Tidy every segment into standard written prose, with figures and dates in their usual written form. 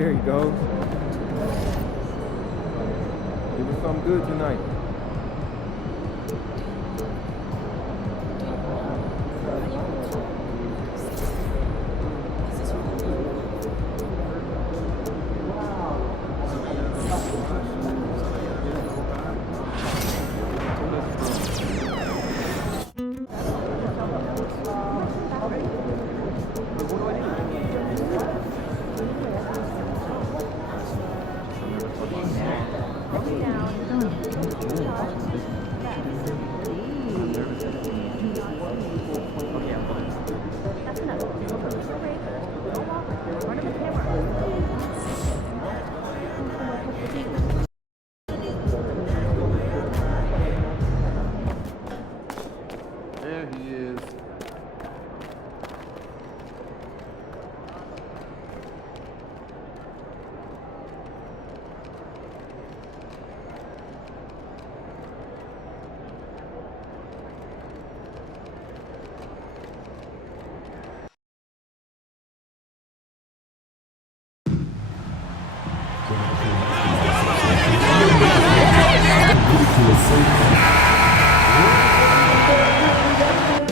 There he goes. Give us something good tonight. There he is.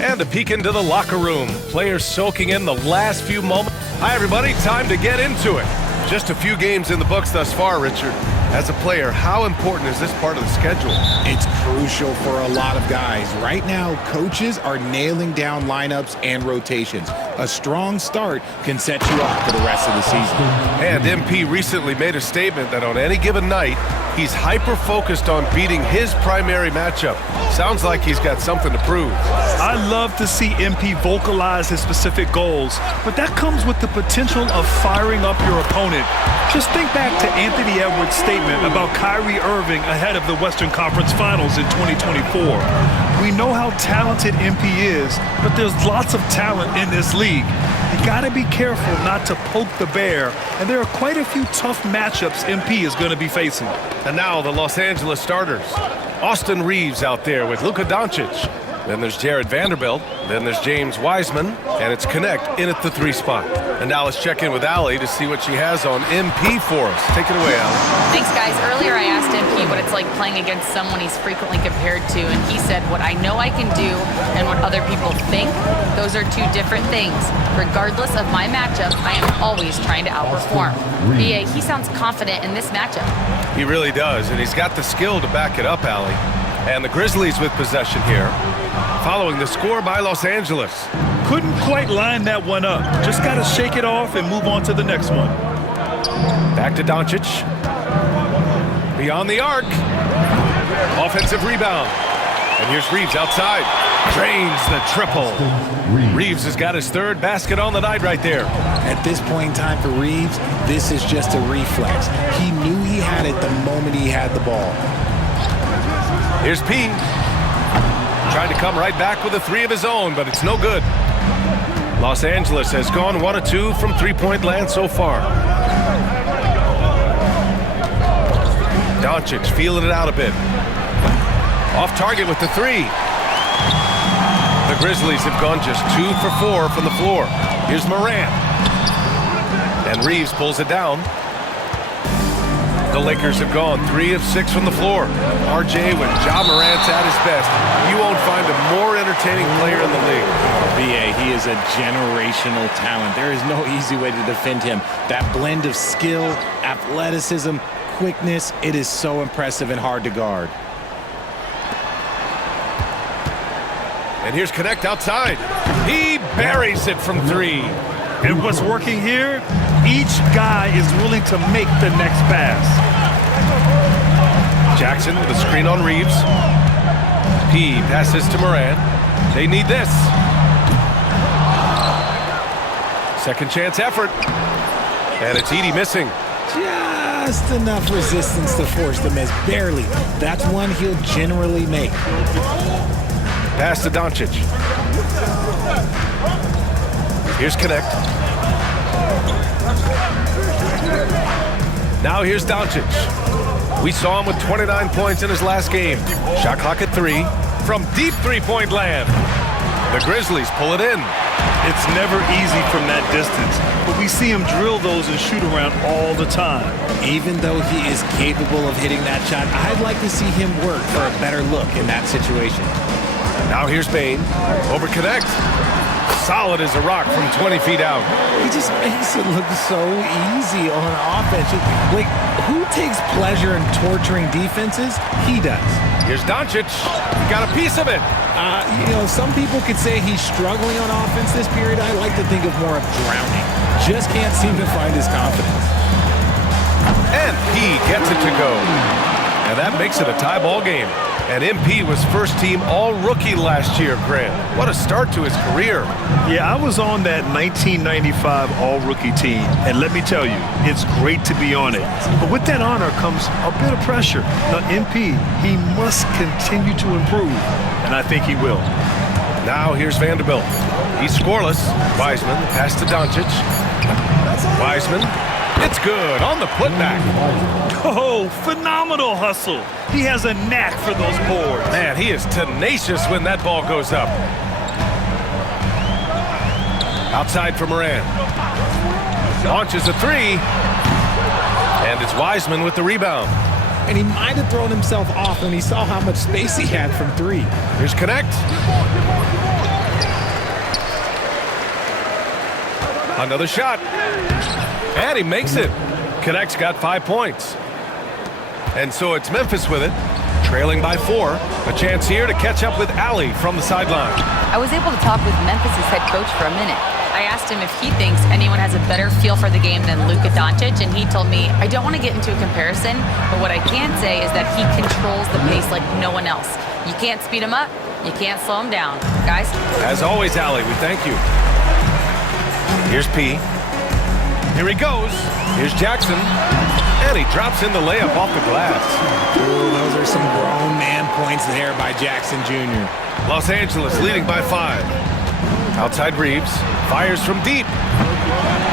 And a peek into the locker room. Players soaking in the last few moments. Hi, everybody. Time to get into it. Just a few games in the books thus far, Richard. As a player, how important is this part of the schedule? It's crucial for a lot of guys. Right now, coaches are nailing down lineups and rotations. A strong start can set you up for the rest of the season. And MP recently made a statement that on any given night, he's hyper-focused on beating his primary matchup. Sounds like he's got something to prove. I love to see MP vocalize his specific goals, but that comes with the potential of firing up your opponent. Just think back to Anthony Edwards' statement about Kyrie Irving ahead of the Western Conference Finals in 2024. We know how talented MP is, but there's lots of talent in this league. You gotta be careful not to poke the bear, and there are quite a few tough matchups MP is gonna be facing. And now the Los Angeles starters. Austin Reeves out there with Luka Doncic. Then there's Jared Vanderbilt. Then there's James Wiseman. And it's Connect in at the 3 spot. And now let's check in with Allie to see what she has on MP for us. Take it away, Allie. Thanks, guys. Earlier I asked MP what it's like playing against someone he's frequently compared to, and he said what I know I can do and what other people think, those are two different things. Regardless of my matchup, I am always trying to outperform. BA, he sounds confident in this matchup. He really does, and he's got the skill to back it up, Allie. And the Grizzlies with possession here, following the score by Los Angeles. Couldn't quite line that one up. Just got to shake it off and move on to the next one. Back to Doncic. Beyond the arc. Offensive rebound. And here's Reeves outside. Drains the triple. Reeves has got his third basket on the night right there. At this point in time for Reeves, this is just a reflex. He knew he had it the moment he had the ball. Here's P. Trying to come right back with a 3 of his own, but it's no good. Los Angeles has gone 1 of 2 from three-point land so far. Doncic feeling it out a bit. Off target with the 3. The Grizzlies have gone just 2 for 4 from the floor. Here's Morant. And Reeves pulls it down. The Lakers have gone 3 of 6 from the floor. RJ, when Ja Morant's at his best, you won't find a more entertaining player in the league. BA, he is a generational talent. There is no easy way to defend him. That blend of skill, athleticism, quickness, it is so impressive and hard to guard. And here's Connect outside. He buries it from 3. And what's working here? Each guy is willing to make the next pass. Jackson with a screen on Reeves. P passes to Morant. They need this. Second chance effort. And it's Edey missing. Just enough resistance to force the miss. Barely. That's one he'll generally make. Pass to Doncic. Here's Connect. Now here's Doncic. We saw him with 29 points in his last game. Shot clock at 3 from deep three-point land. The Grizzlies pull it in. It's never easy from that distance, but we see him drill those and shoot around all the time. Even though he is capable of hitting that shot, I'd like to see him work for a better look in that situation. Now here's Bane. Over connect. Solid as a rock from 20 feet out. He just makes it look so easy on offense. Like, who takes pleasure in torturing defenses? He does. Here's Doncic. He got a piece of it. Some people could say he's struggling on offense this period. I like to think of more of drowning. Just can't seem to find his confidence. And he gets it to go. And that makes it a tie ball game. And MP was first team all-rookie last year, Grant. What a start to his career. Yeah, I was on that 1995 all-rookie team, and let me tell you, it's great to be on it. But with that honor comes a bit of pressure. Now, MP, he must continue to improve, and I think he will. Now here's Vanderbilt. He's scoreless. Wiseman pass to Doncic. Wiseman. It's good on the putback. Oh, phenomenal hustle. He has a knack for those boards. Man, he is tenacious when that ball goes up. Outside for Moran. Launches a three. And it's Wiseman with the rebound. And he might have thrown himself off when he saw how much space he had from three. Here's Connect. Another shot. And he makes it. Connect's got 5 points. And so it's Memphis with it, trailing by 4. A chance here to catch up with Allie from the sideline. I was able to talk with Memphis's head coach for a minute. I asked him if he thinks anyone has a better feel for the game than Luka Doncic, and he told me, I don't want to get into a comparison, but what I can say is that he controls the pace like no one else. You can't speed him up, you can't slow him down. Guys? As always, Allie, we thank you. Here's P. Here he goes. Here's Jackson. And he drops in the layup off the glass. Ooh, those are some grown man points there by Jackson Jr. Los Angeles leading by 5. Outside Reeves. Fires from deep.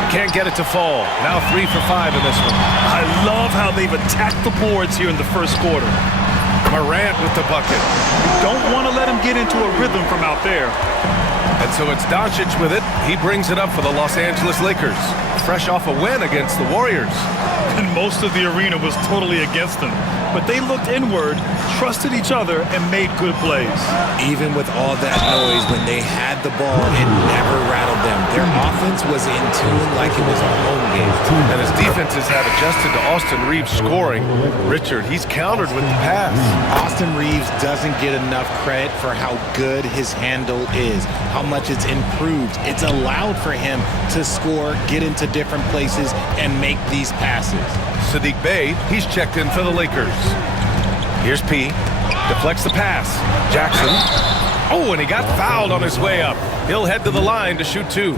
Can't get it to fall. Now 3 for 5 in this one. I love how they've attacked the boards here in the first quarter. Morant with the bucket. Don't want to let him get into a rhythm from out there. And so it's Doncic with it. He brings it up for the Los Angeles Lakers. Fresh off a win against the Warriors. And most of the arena was totally against them. But they looked inward, trusted each other, and made good plays. Even with all that noise, when they had the ball, it never rattled them. Their offense was in tune like it was a home game. And his defenses have adjusted to Austin Reeves scoring. Richard, he's countered with the pass. Austin Reeves doesn't get enough credit for how good his handle is, how much it's improved. It's allowed for him to score, get into different places, and make these passes. Sadiq Bey, he's checked in for the Lakers. Here's P. Deflects the pass. Jackson. Oh, and he got fouled on his way up. He'll head to the line to shoot 2.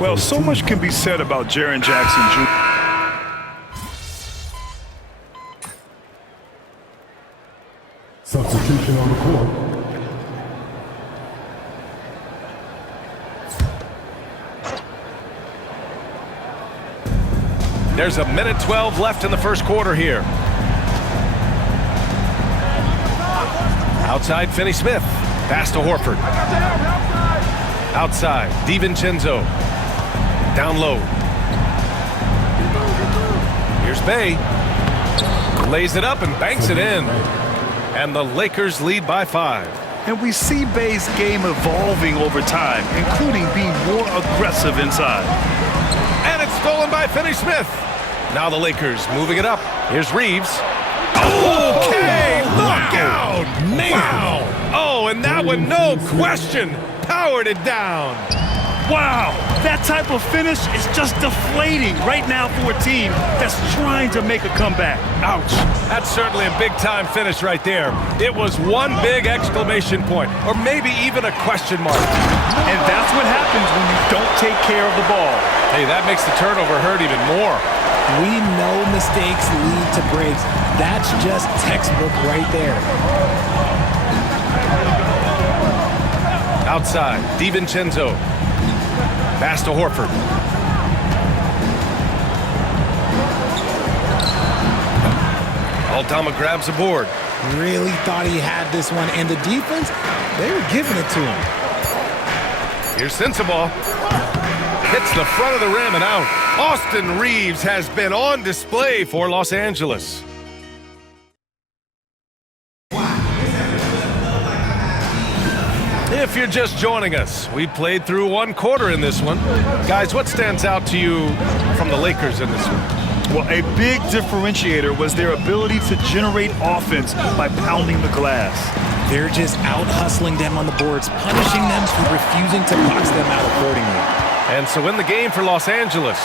Well, so much can be said about Jaren Jackson Jr. Substitution on the court. There's a minute 12 left in the first quarter here. Outside, Finney-Smith. Pass to Horford. Outside, DiVincenzo. Down low. Here's Bey. Lays it up and banks it in. And the Lakers lead by 5. And we see Bey's game evolving over time, including being more aggressive inside. And it's stolen by Finney-Smith. Now the Lakers moving it up. Here's Reeves. Okay, look out! Wow! Oh, and that one, no question, powered it down. Wow, that type of finish is just deflating right now for a team that's trying to make a comeback. Ouch. That's certainly a big-time finish right there. It was one big exclamation point, or maybe even a question mark. And that's what happens when you don't take care of the ball. Hey, that makes the turnover hurt even more. We know mistakes lead to breaks. That's just textbook right there. Outside, DiVincenzo. Pass to Horford. Aldama grabs the board. Really thought he had this one. And the defense, they were giving it to him. Here's Sensabaugh. Hits the front of the rim and out. Austin Reaves has been on display for Los Angeles. If you're just joining us, we played through one quarter in this one. Guys, what stands out to you from the Lakers in this one? Well, a big differentiator was their ability to generate offense by pounding the glass. They're just out hustling them on the boards, punishing them for refusing to box them out accordingly. And so in the game for Los Angeles.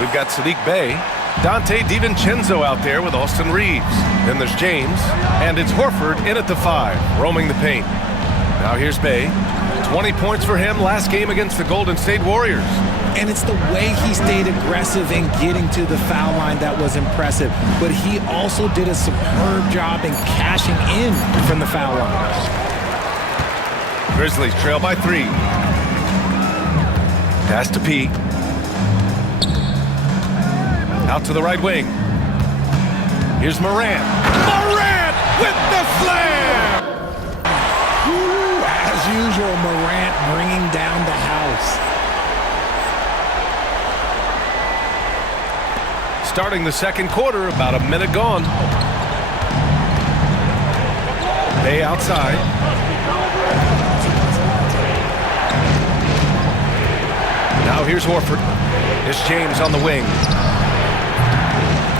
We've got Saddiq Bey, Dante DiVincenzo out there with Austin Reaves. Then there's James, and it's Horford in at the 5, roaming the paint. Now here's Bey. 20 points for him last game against the Golden State Warriors. And it's the way he stayed aggressive in getting to the foul line that was impressive. But he also did a superb job in cashing in from the foul line. Grizzlies trail by 3. Pass to P. Out to the right wing. Here's Morant. Morant with the slam! As usual, Morant bringing down the house. Starting the second quarter, about a minute gone. Bey outside. Now here's Horford. Here's James on the wing.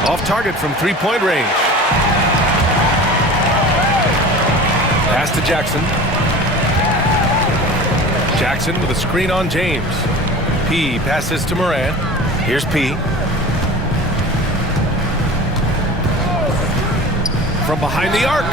Off target from three-point range. Pass to Jackson. Jackson with a screen on James. P passes to Morant. Here's P. From behind the arc,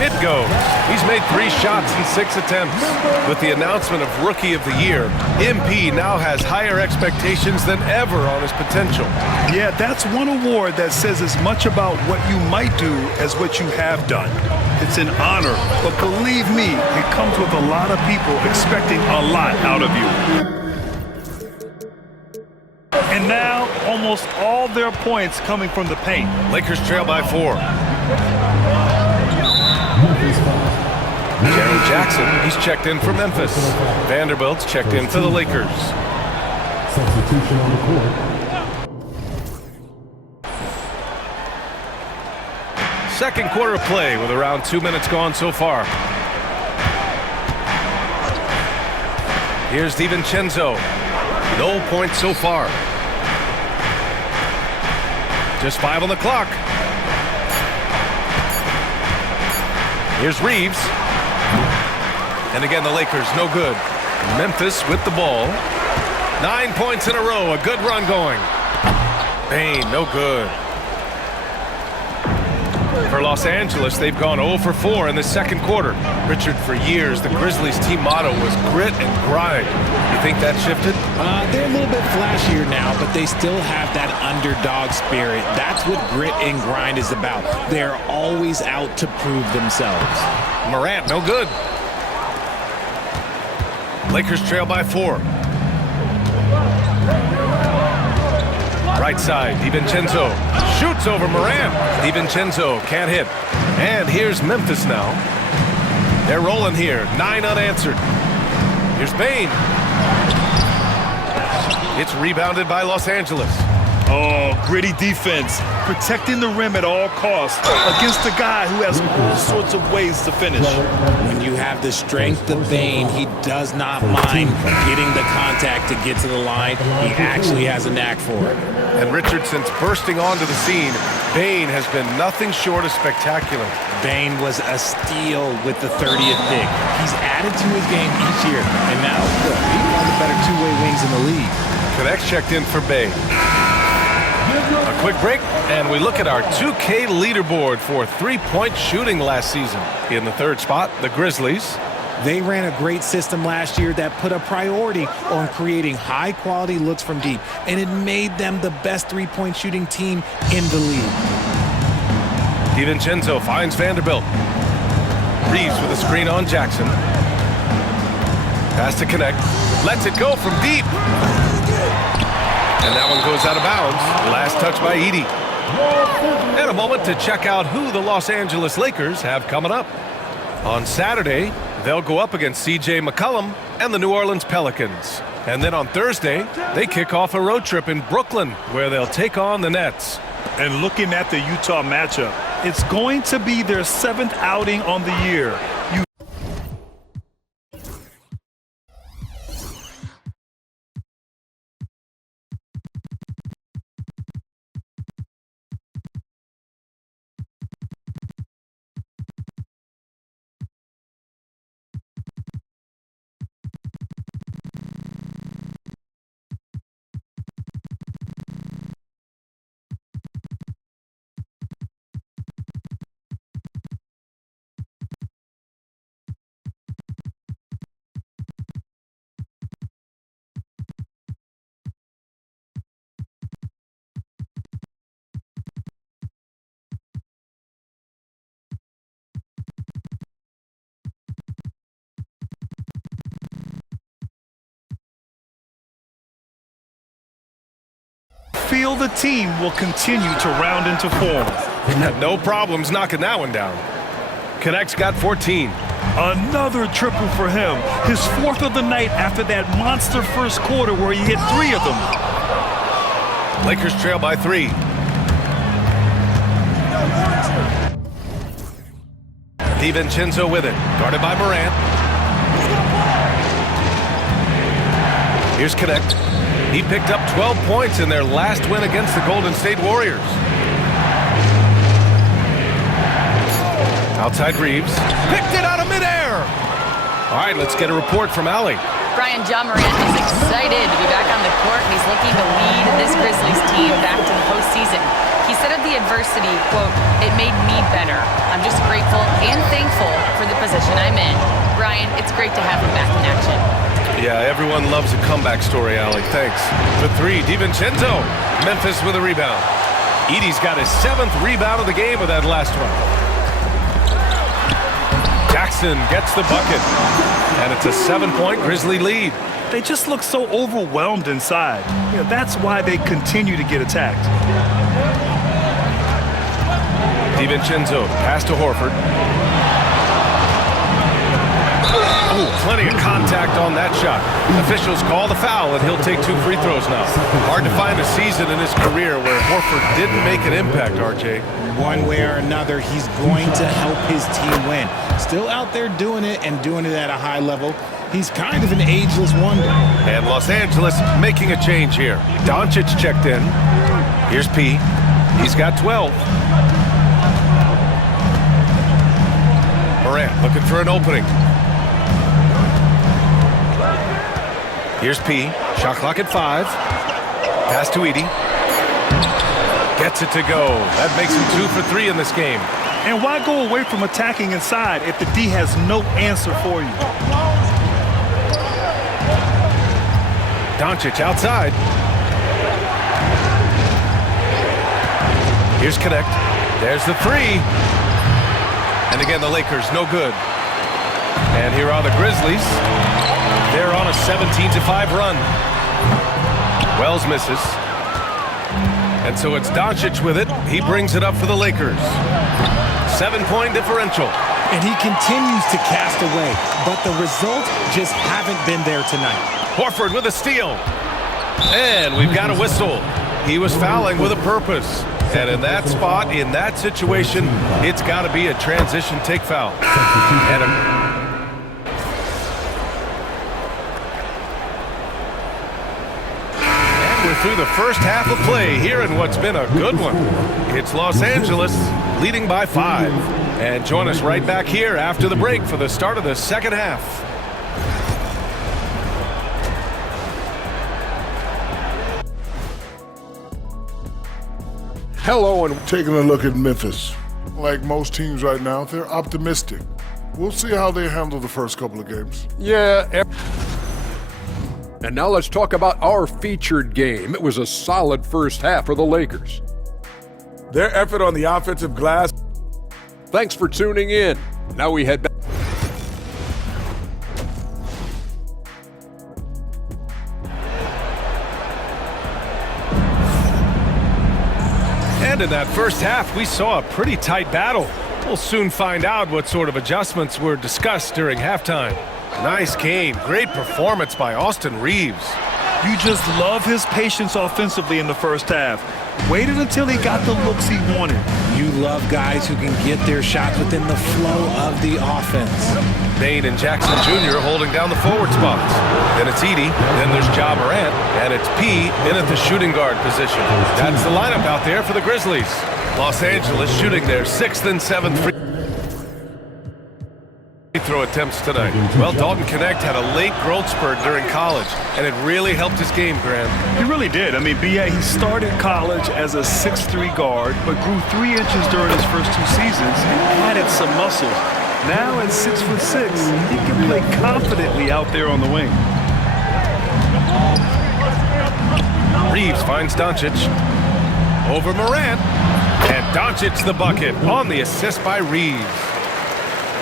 it goes. He's made 3 shots in 6 attempts. With the announcement of Rookie of the Year, MP now has higher expectations than ever on his potential. Yeah, that's one award that says as much about what you might do as what you have done. It's an honor, but believe me, it comes with a lot of people expecting a lot out of you. And now, almost all their points coming from the paint. Lakers trail by 4. Memphis foul. Jaren Jackson, he's checked in for Memphis. Vanderbilt's checked in for the Lakers. Substitution on the court. Second quarter of play with around 2 minutes gone so far. Here's DiVincenzo. No points so far. Just 5 on the clock. Here's Reaves. And again, the Lakers, no good. Memphis with the ball. 9 points in a row, a good run going. Bane, no good. For Los Angeles, they've gone 0 for 4 in the second quarter. Richard, for years, the Grizzlies' team motto was grit and grind. You think that shifted? They're a little bit flashier now, but they still have that underdog spirit. That's what grit and grind is about. They're always out to prove themselves. Morant, no good. Lakers trail by 4. Right side, DiVincenzo shoots over Morant. DiVincenzo can't hit. And here's Memphis now. They're rolling here, 9 unanswered. Here's Bane. It's rebounded by Los Angeles. Oh, gritty defense, protecting the rim at all costs against a guy who has all sorts of ways to finish. When you have the strength of Bane, he does not mind getting the contact to get to the line. He actually has a knack for it. And Richardson's bursting onto the scene. Bane has been nothing short of spectacular. Bane was a steal with the 30th pick. He's added to his game each year, and now look, he's one of the better two-way wings in the league. Connects checked in for Bane. A quick break, and we look at our 2K leaderboard for three-point shooting last season. In the third spot, the Grizzlies. They ran a great system last year that put a priority on creating high-quality looks from deep, and it made them the best three-point shooting team in the league. DiVincenzo finds Vanderbilt. Reaves with a screen on Jackson. Pass to connect. Lets it go from deep. And that one goes out of bounds. Last touch by Edey. And a moment to check out who the Los Angeles Lakers have coming up. On Saturday, they'll go up against C.J. McCollum and the New Orleans Pelicans. And then on Thursday, they kick off a road trip in Brooklyn, where they'll take on the Nets. And looking at the Utah matchup, it's going to be their 7th outing on the year. Feel the team will continue to round into form. No problems knocking that one down. Connect's got 14. Another triple for him. His 4th of the night after that monster first quarter where he hit 3 of them. Lakers trail by 3. DiVincenzo with it, guarded by Morant. Here's Connect. He picked up 12 points in their last win against the Golden State Warriors. Outside Reeves. Picked it out of midair. All right, let's get a report from Allie. Brian, John Morant is excited to be back on the court, and he's looking to lead this Grizzlies team back to the postseason. He said of the adversity, quote, "It made me better. I'm just grateful and thankful for the position I'm in." Brian, it's great to have him back in action. Yeah, everyone loves a comeback story, Allie. Thanks. The 3, DiVincenzo. Memphis with a rebound. Edey's got his 7th rebound of the game with that last one. Jackson gets the bucket. And it's a 7-point Grizzly lead. They just look so overwhelmed inside. Yeah, that's why they continue to get attacked. DiVincenzo, pass to Horford. Ooh, plenty of contact on that shot. Officials call the foul, and he'll take 2 free throws now. Hard to find a season in his career where Horford didn't make an impact, RJ. One way or another, he's going to help his team win. Still out there doing it and doing it at a high level. He's kind of an ageless wonder. And Los Angeles making a change here. Doncic checked in. Here's P. He's got 12. Morant looking for an opening. Here's P. Shot clock at 5. Pass to Edey. Gets it to go. That makes him 2 for 3 in this game. And why go away from attacking inside if the D has no answer for you? Doncic outside. Here's Connect. There's the 3. And again, the Lakers, no good. And here are the Grizzlies. They're on a 17-5 run. Wells misses. And so it's Doncic with it. He brings it up for the Lakers. 7-point differential. And he continues to cast away, but the results just haven't been there tonight. Horford with a steal. And we've got a whistle. He was fouling with a purpose. And in that spot, in that situation, it's got to be a transition take foul. And we're through the first half of play here in what's been a good one. It's Los Angeles leading by 5. And join us right back here after the break for the start of the second half. Hello, and taking a look at Memphis. Like most teams right now, they're optimistic. We'll see how they handle the first couple of games. Yeah. And now let's talk about our featured game. It was a solid first half for the Lakers. Their effort on the offensive glass. Thanks for tuning in. Now we head back. And in that first half, we saw a pretty tight battle. We'll soon find out what sort of adjustments were discussed during halftime. Nice game. Great performance by Austin Reeves. You just love his patience offensively in the first half. Waited until he got the looks he wanted. You love guys who can get their shots within the flow of the offense. Bain and Jackson Jr. holding down the forward spots. Then it's Edey, then there's Ja Morant, and it's P in at the shooting guard position. That's the lineup out there for the Grizzlies. Los Angeles shooting their 6th and 7th free throw attempts tonight. Well, Dalton Knecht had a late growth spurt during college, and it really helped his game, Grant. He really did. I mean, B.A., he started college as a 6'3" guard, but grew 3 inches during his first 2 seasons and added some muscle. Now at 6'6", he can play confidently out there on the wing. Reeves finds Doncic. Over Morant. And Doncic the bucket on the assist by Reeves.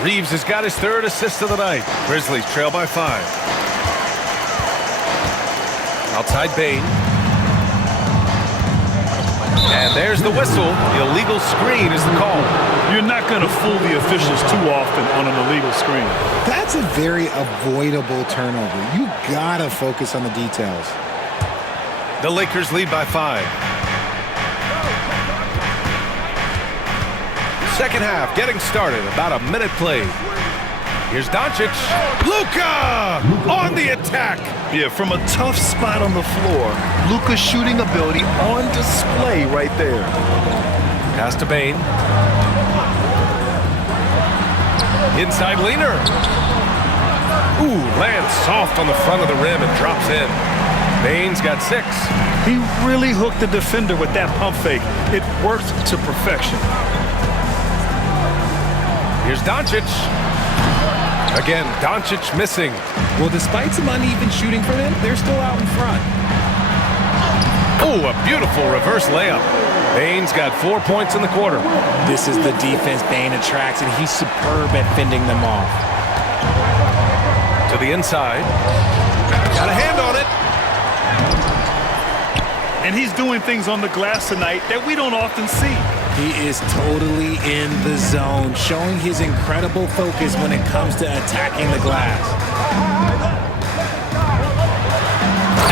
Reeves has got his 3rd assist of the night. Grizzlies trail by 5. Outside Bain. And there's the whistle. The illegal screen is the call. You're not going to fool the officials too often on an illegal screen. That's a very avoidable turnover. You gotta focus on the details. The Lakers lead by 5. Second half getting started. About a minute played. Here's Doncic. Luka on the attack. Yeah, from a tough spot on the floor, Luka's shooting ability on display right there. Pass to Bain. Inside leaner. Ooh, lands soft on the front of the rim and drops in. Bain's got 6. He really hooked the defender with that pump fake. It worked to perfection. Here's Doncic. Again, Doncic missing. Well, despite some uneven shooting for them, they're still out in front. Oh, a beautiful reverse layup. Bain's got 4 points in the quarter. This is the defense Bain attracts, and he's superb at fending them off. To the inside. Got a hand on it. And he's doing things on the glass tonight that we don't often see. He is totally in the zone, showing his incredible focus when it comes to attacking the glass.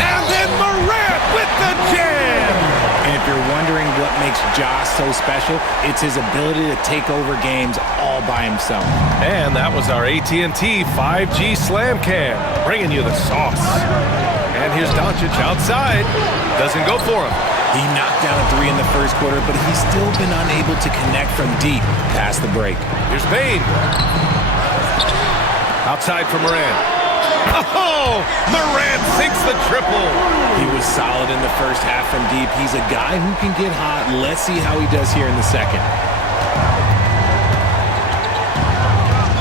And then Morant with the jam! And if you're wondering what makes Ja so special, it's his ability to take over games all by himself. And that was our AT&T 5G Slam Cam, bringing you the sauce. And here's Doncic outside. Doesn't go for him. He knocked down a 3 in the first quarter, but he's still been unable to connect from deep past the break. Here's Bain. Outside for Morant. Oh, Morant sinks the triple. He was solid in the first half from deep. He's a guy who can get hot. Let's see how he does here in the second.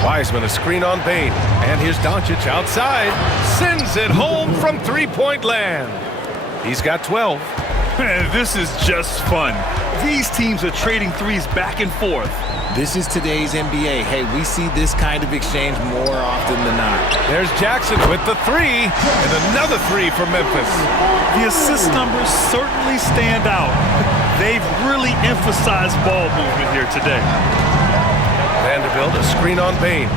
Wiseman a screen on Bain. And here's Doncic outside. Sends it home from 3-point land. He's got 12. Man, this is just fun. These teams are trading threes back and forth. This is today's NBA. Hey, we see this kind of exchange more often than not. There's Jackson with the 3, and another 3 for Memphis. The assist numbers certainly stand out. They've really emphasized ball movement here today. Vanderbilt a screen on Bain.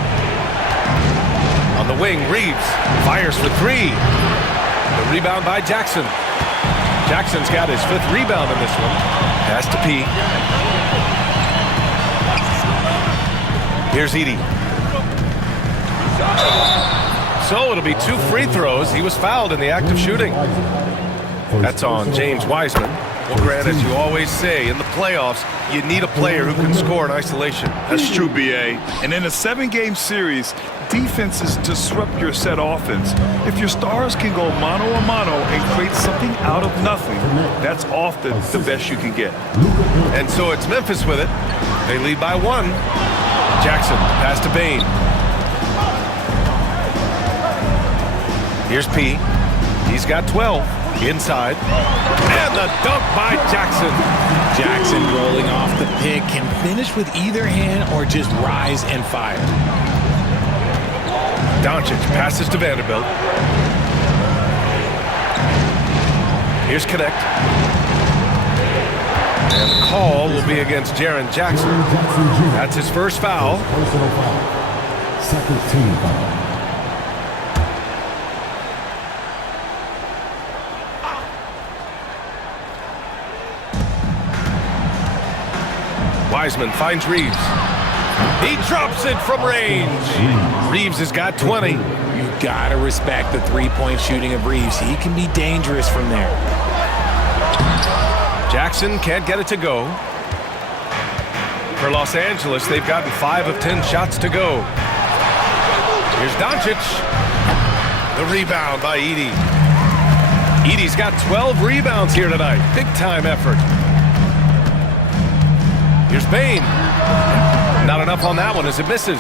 On the wing, Reeves fires for 3. The rebound by Jackson. Jackson's got his 5th rebound in this one. Pass to P. Here's Edey. So it'll be 2 free throws. He was fouled in the act of shooting. That's on James Wiseman. Well, Grant, as you always say, in the playoffs, you need a player who can score in isolation. That's true, B.A. And in a 7-game series, defenses disrupt your set offense. If your stars can go mano-a-mano and create something out of nothing, that's often the best you can get. And so it's Memphis with it. They lead by 1. Jackson, pass to Bain. Here's P. He's got 12. Inside. And the dunk by Jackson. Jackson rolling off the pick can finish with either hand or just rise and fire. Doncic passes to Vanderbilt. Here's Knecht. And the call will be against Jaren Jackson. That's his first foul. Personal foul. Second team foul. Wiseman finds Reeves. He drops it from range. Reeves has got 20. You gotta respect the three-point shooting of Reeves. He can be dangerous from there. Jackson can't get it to go. For Los Angeles, they've gotten 5 of 10 shots to go. Here's Doncic. The rebound by Edey. Edey's got 12 rebounds here tonight. Big time effort. Here's Bane. Not enough on that one as it misses.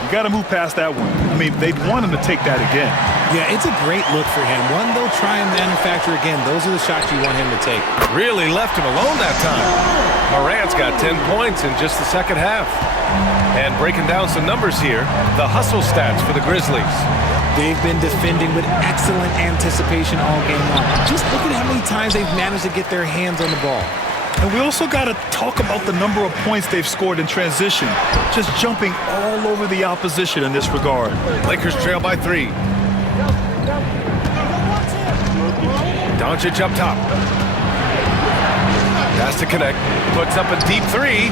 You got to move past that one. I mean, they'd want him to take that again. Yeah, it's a great look for him. One they'll try and manufacture again. Those are the shots you want him to take. Really left him alone that time. Morant's got 10 points in just the second half. And breaking down some numbers here, the hustle stats for the Grizzlies. They've been defending with excellent anticipation all game long. Just look at how many times they've managed to get their hands on the ball. And we also got to talk about the number of points they've scored in transition. Just jumping all over the opposition in this regard. Lakers trail by 3. Doncic up top. Pass to connect. Puts up a deep 3.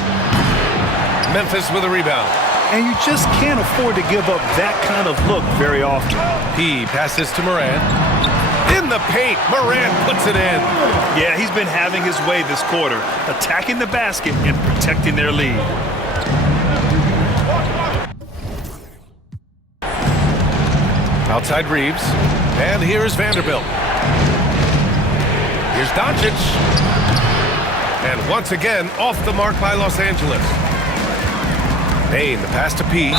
Memphis with a rebound. And you just can't afford to give up that kind of look very often. He passes to Morant. In the paint, Morant puts it in. Yeah, he's been having his way this quarter, attacking the basket and protecting their lead. Outside Reeves. And here's Vanderbilt. Here's Doncic. And once again, off the mark by Los Angeles. Bane, the pass to P.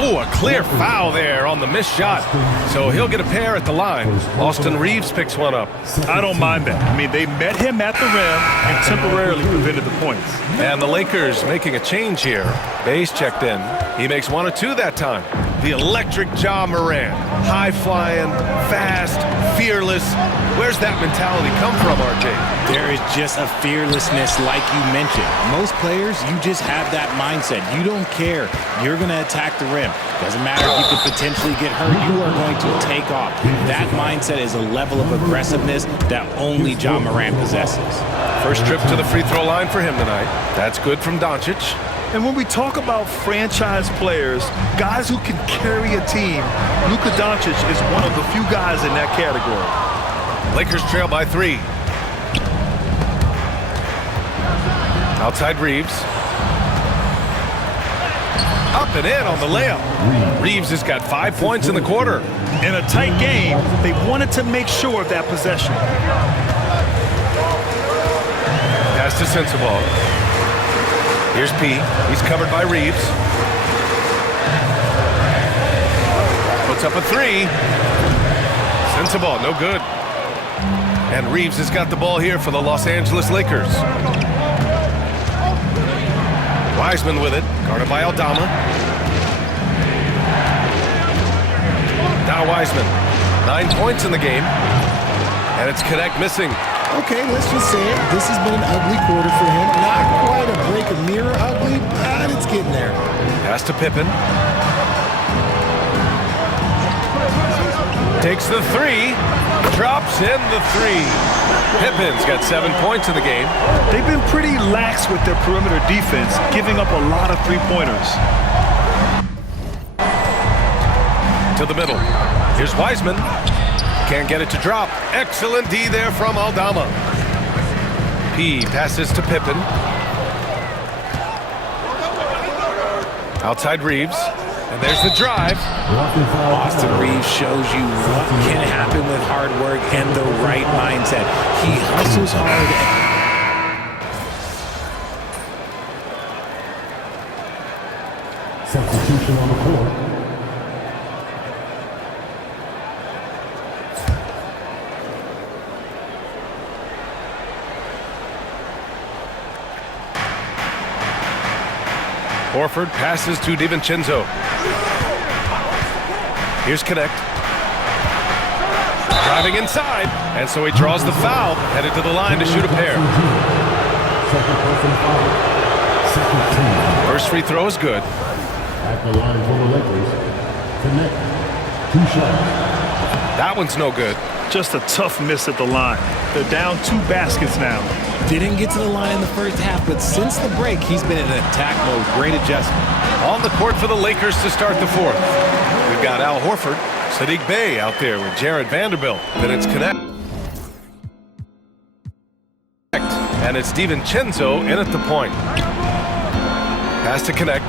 Oh, a clear foul there on the missed shot. So he'll get a pair at the line. Austin Reeves picks one up. I don't mind that. I mean, they met him at the rim and temporarily prevented the points. And the Lakers making a change here. Bays checked in. He makes 1 or 2 that time. The electric Ja Morant. High-flying, fast, fearless. Where's that mentality come from, RJ? There is just a fearlessness like you mentioned. Most players, you just have that mindset. You don't care. You're going to attack the rim. Doesn't matter if you could potentially get hurt. You are going to take off. That mindset is a level of aggressiveness that only Ja Morant possesses. First trip to the free throw line for him tonight. That's good from Doncic. And when we talk about franchise players, guys who can carry a team, Luka Doncic is one of the few guys in that category. Lakers trail by 3. Outside Reeves. Up and in on the layup. Reeves has got 5 points in the quarter. In a tight game, they wanted to make sure of that possession. Pass to Sensabaugh. Here's P. He's covered by Reeves. Puts up a 3. Sensabaugh, no good. And Reeves has got the ball here for the Los Angeles Lakers. Wiseman with it, guarded by Aldama. Now Wiseman, 9 points in the game. And it's Connect missing. Okay, let's just say it. This has been an ugly quarter for him. Not quite a break of mirror ugly, but it's getting there. Pass to Pippen. Takes the 3. Drops in the 3. Pippen's got 7 points in the game. They've been pretty lax with their perimeter defense, giving up a lot of three-pointers. To the middle. Here's Wiseman. Can't get it to drop. Excellent D there from Aldama. P passes to Pippen. Outside Reeves. And there's the drive. Austin Reeves shows you what can happen with hard work and the right mindset. He hustles hard. Substitution on the court. Horford passes to DiVincenzo. Here's Connect. Driving inside, and so he draws the foul, headed to the line to shoot a pair. Second personal foul. Second team foul. First free throw is good. At the line for the Lakers. Connect. 2 shots. That one's no good. Just a tough miss at the line. They're down 2 baskets now. Didn't get to the line in the first half, but since the break, he's been in attack mode. Great adjustment. On the court for the Lakers to start the fourth. We've got Al Horford, Sadiq Bey out there with Jared Vanderbilt. Then it's Connect. And it's DiVincenzo in at the point. Pass to Connect.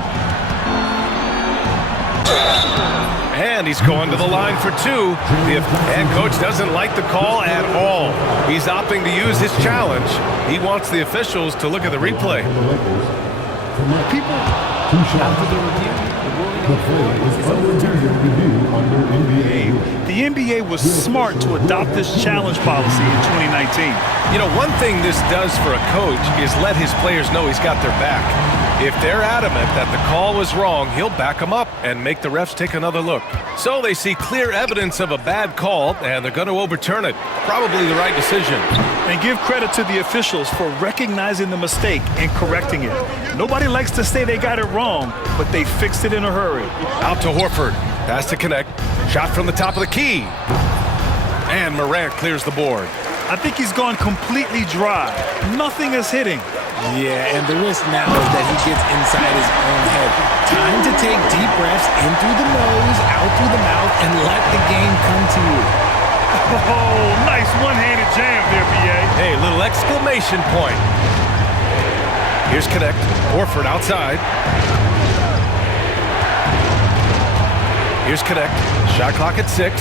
And he's going to the line for 2. The head coach doesn't like the call at all. He's opting to use his challenge. He wants the officials to look at the replay. For the Lakers. Connect. 2 shots. After the review, the play is under review under NBA. The NBA was smart to adopt this challenge policy in 2019. You know, one thing this does for a coach is let his players know he's got their back. If they're adamant that the call was wrong, he'll back them up and make the refs take another look. So they see clear evidence of a bad call, and they're going to overturn it. Probably the right decision. And give credit to the officials for recognizing the mistake and correcting it. Nobody likes to say they got it wrong, but they fixed it in a hurry. Out to Horford. Pass to Connect. Shot from the top of the key. And Morant clears the board. I think he's gone completely dry. Nothing is hitting. Yeah, and the risk now is that he gets inside his own head. Time to take deep breaths in through the nose, out through the mouth, and let the game come to you. Oh, nice one-handed jam there, B.A. Hey, little exclamation point. Here's Connect. Horford outside. Here's Connect. Shot clock at 6.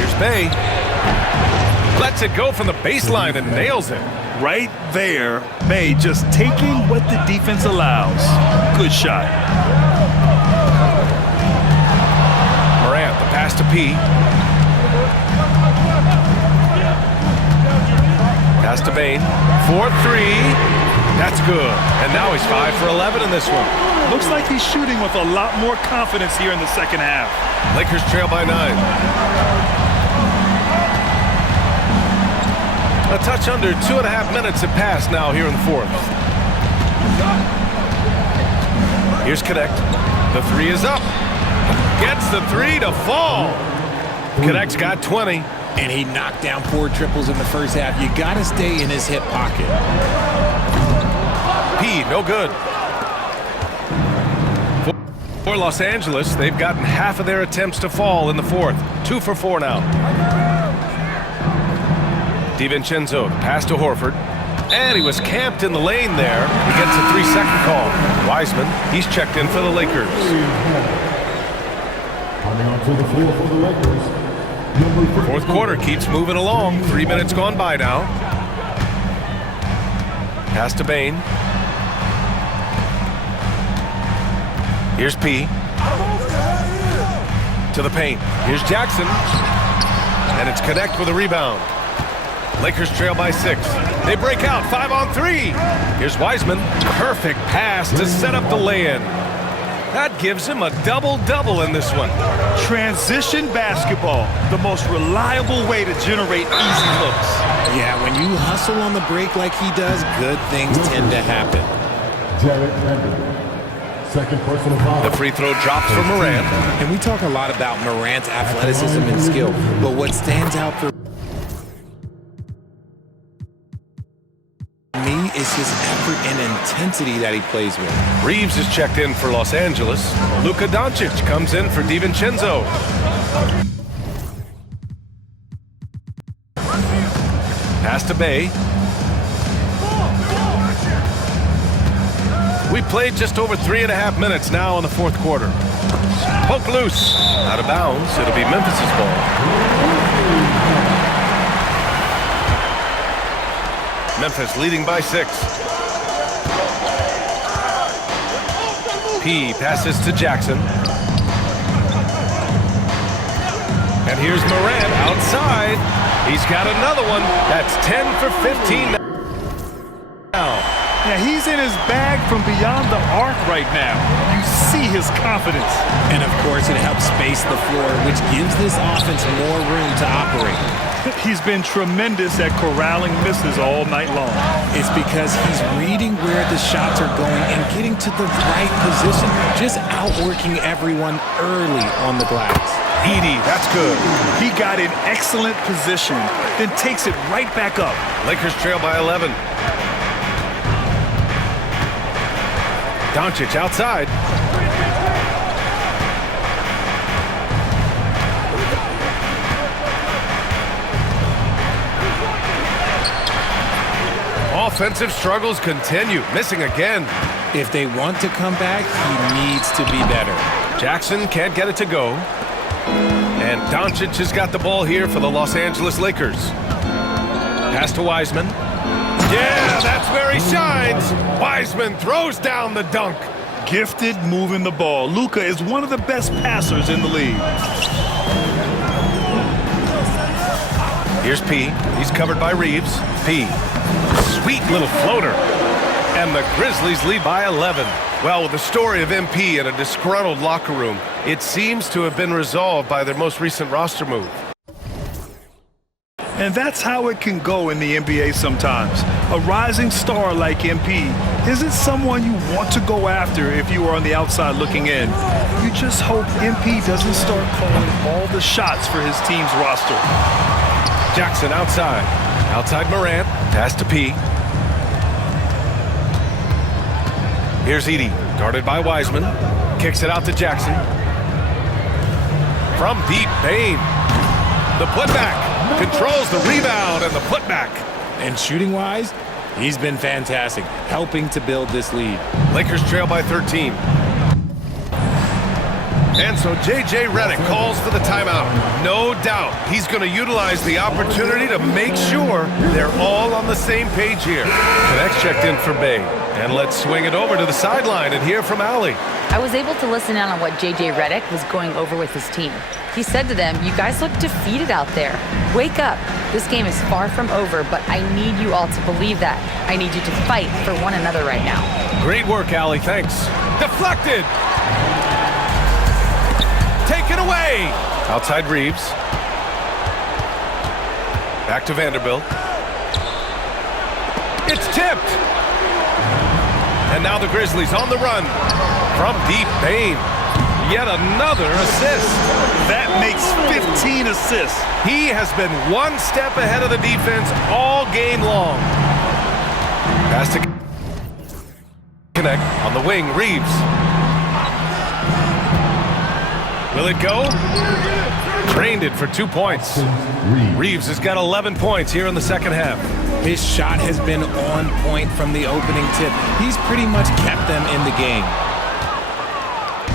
Here's Bey. Lets it go from the baseline and nails it. Right there, Bey just taking what the defense allows. Good shot. Morant, the pass to P. Pass to Bane. 4-3. That's good. And now he's 5 for 11 in this one. Looks like he's shooting with a lot more confidence here in the second half. Lakers trail by 9. A touch under 2.5 minutes have passed now here in the fourth. Here's Connect. The 3 is up. Gets the 3 to fall. Connect's got 20. And he knocked down 4 triples in the first half. You got to stay in his hip pocket. P, no good. For Los Angeles, they've gotten half of their attempts to fall in the fourth. 2 for 4 now. DiVincenzo, pass to Horford. And he was camped in the lane there. He gets a 3-second call. Wiseman, he's checked in for the Lakers. Coming onto the floor for the Lakers. Number 34. Fourth quarter keeps moving along. 3 minutes gone by now. Pass to Bane. Here's P. To the paint. Here's Jackson. And it's Connect with a rebound. Lakers trail by 6. They break out 5 on 3. Here's Wiseman. Perfect pass to set up the lay-in. That gives him a double-double in this one. Transition basketball, the most reliable way to generate easy looks. Yeah, when you hustle on the break like he does, good things tend to happen. Jared Vanderbilt. Second personal foul. The free throw drops for Morant. And we talk a lot about Morant's athleticism and skill, but what stands out for me is his effort and intensity that he plays with. Reeves is checked in for Los Angeles. Luka Doncic comes in for DiVincenzo. Pass to Bey. We played just over 3.5 minutes now in the fourth quarter. Poke loose. Out of bounds. It'll be Memphis's ball. Memphis leading by 6. P passes to Jackson. And here's Morant outside. He's got another one. That's 10 for 15 now. Yeah, he's in his bag from beyond the arc right now. You see his confidence. And of course, it helps space the floor, which gives this offense more room to operate. He's been tremendous at corralling misses all night long. It's because he's reading where the shots are going and getting to the right position, just outworking everyone early on the glass. Edey, that's good. He got in excellent position, then takes it right back up. Lakers trail by 11. Doncic outside. Offensive struggles continue, missing again. If they want to come back, he needs to be better. Jackson can't get it to go. And Doncic has got the ball here for the Los Angeles Lakers. Pass to Wiseman. Yeah, that's where he shines. Wiseman throws down the dunk. Gifted moving the ball. Luka is one of the best passers in the league. Here's P. He's covered by Reeves. P. Sweet little floater. And the Grizzlies lead by 11. Well, with the story of MP and a disgruntled locker room, it seems to have been resolved by their most recent roster move. And that's how it can go in the NBA sometimes. A rising star like MP isn't someone you want to go after if you are on the outside looking in. You just hope MP doesn't start calling all the shots for his team's roster. Jackson outside. Outside Morant. Pass to P. Here's Edey. Guarded by Wiseman. Kicks it out to Jackson. From deep, Bane. The putback. Controls the rebound and the putback. And shooting-wise, he's been fantastic, helping to build this lead. Lakers trail by 13. And so J.J. Redick calls for the timeout. No doubt he's going to utilize the opportunity to make sure they're all on the same page here. Connects checked in for Bay. And let's swing it over to the sideline and hear from Allie. I was able to listen in on what J.J. Redick was going over with his team. He said to them, "You guys look defeated out there. Wake up. This game is far from over, but I need you all to believe that. I need you to fight for one another right now." Great work, Allie. Thanks. Deflected. Taken away. Outside Reeves. Back to Vanderbilt. It's tipped. And now the Grizzlies on the run. From deep, Bane. Yet another assist. That makes 15 assists. He has been one step ahead of the defense all game long. Pass to connect on the wing, Reeves. Will it go? Drained it for 2 points. Reeves has got 11 points here in the second half. His shot has been on point from the opening tip. He's pretty much kept them in the game.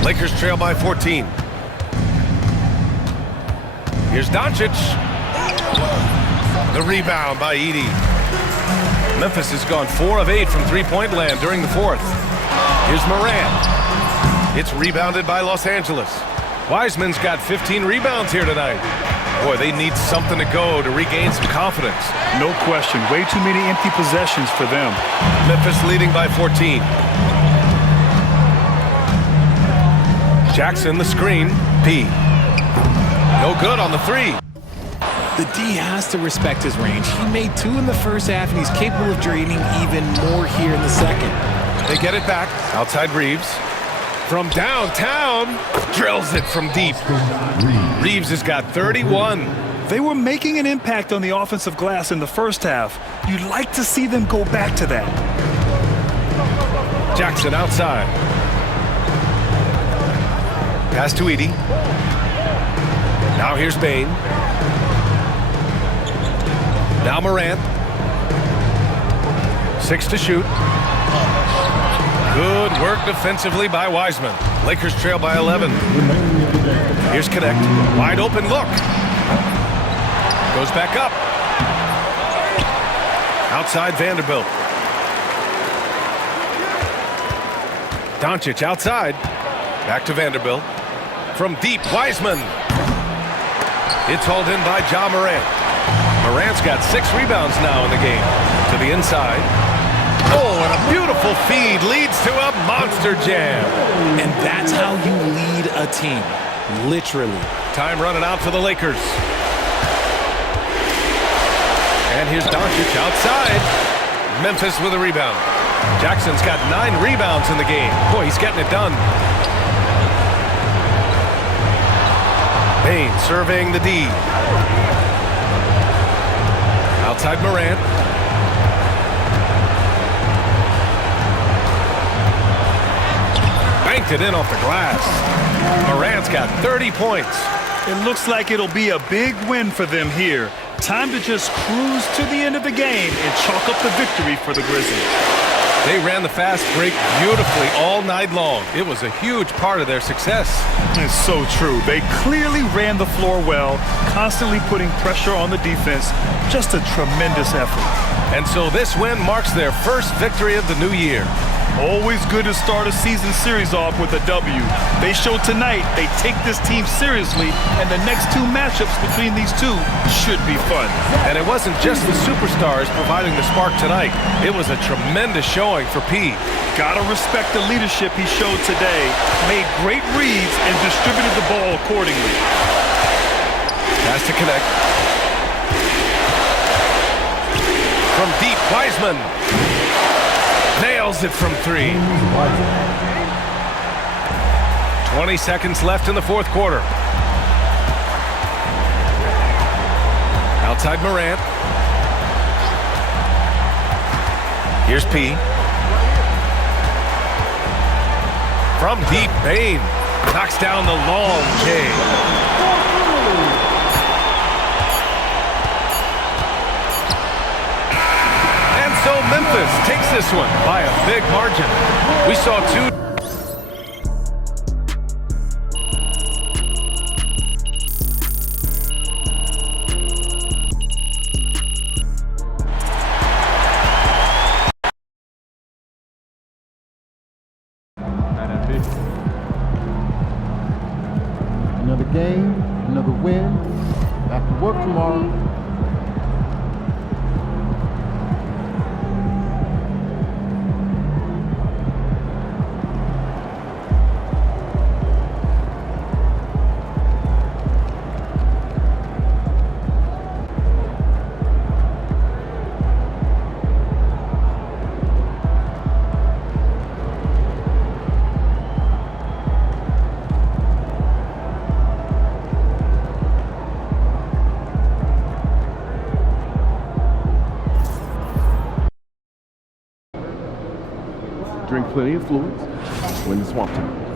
Lakers trail by 14. Here's Doncic. The rebound by Edey. Memphis has gone 4 of 8 from three-point land during the fourth. Here's Morant. It's rebounded by Los Angeles. Wiseman's got 15 rebounds here tonight. Boy, they need something to go to regain some confidence. No question. Way too many empty possessions for them. Memphis leading by 14. Jackson, the screen. P. No good on the three. The D has to respect his range. He made 2 in the first half, and he's capable of draining even more here in the second. They get it back. Outside Reeves. From downtown, drills it from deep. Reeves has got 31. They were making an impact on the offensive glass in the first half. You'd like to see them go back to that. Jackson outside. Pass to Edey. Now here's Bane. Now Morant. 6 to shoot. Good work defensively by Wiseman. Lakers trail by 11. Here's Connect. Wide open look. Goes back up. Outside Vanderbilt. Doncic outside. Back to Vanderbilt. From deep, Wiseman. It's hauled in by Ja Morant. Morant's got 6 rebounds now in the game. To the inside. Oh, and a beautiful feed leads to a monster jam. And that's how you lead a team. Literally. Time running out for the Lakers. And here's Doncic outside. Memphis with a rebound. Jackson's got 9 rebounds in the game. Boy, he's getting it done. Payne surveying the D. Outside Morant. Banked it in off the glass. Morant's got 30 points. It looks like it'll be a big win for them here. Time to just cruise to the end of the game and chalk up the victory for the Grizzlies. They ran the fast break beautifully all night long. It was a huge part of their success. It's so true. They clearly ran the floor well, constantly putting pressure on the defense. Just a tremendous effort. And so this win marks their first victory of the new year. Always good to start a season series off with a W. They show tonight they take this team seriously, and the next 2 matchups between these two should be fun. And it wasn't just the superstars providing the spark tonight. It was a tremendous showing for P. Gotta respect the leadership he showed today. Made great reads and distributed the ball accordingly. Has to connect. From deep, Wiseman. Nails it from 3. 20 seconds left in the fourth quarter. Outside Morant. Here's P. From deep, Payne knocks down the long J. So Memphis takes this one by a big margin. We saw 2. Another game, another win. Back to work tomorrow. Drink plenty of fluids when the swamp time.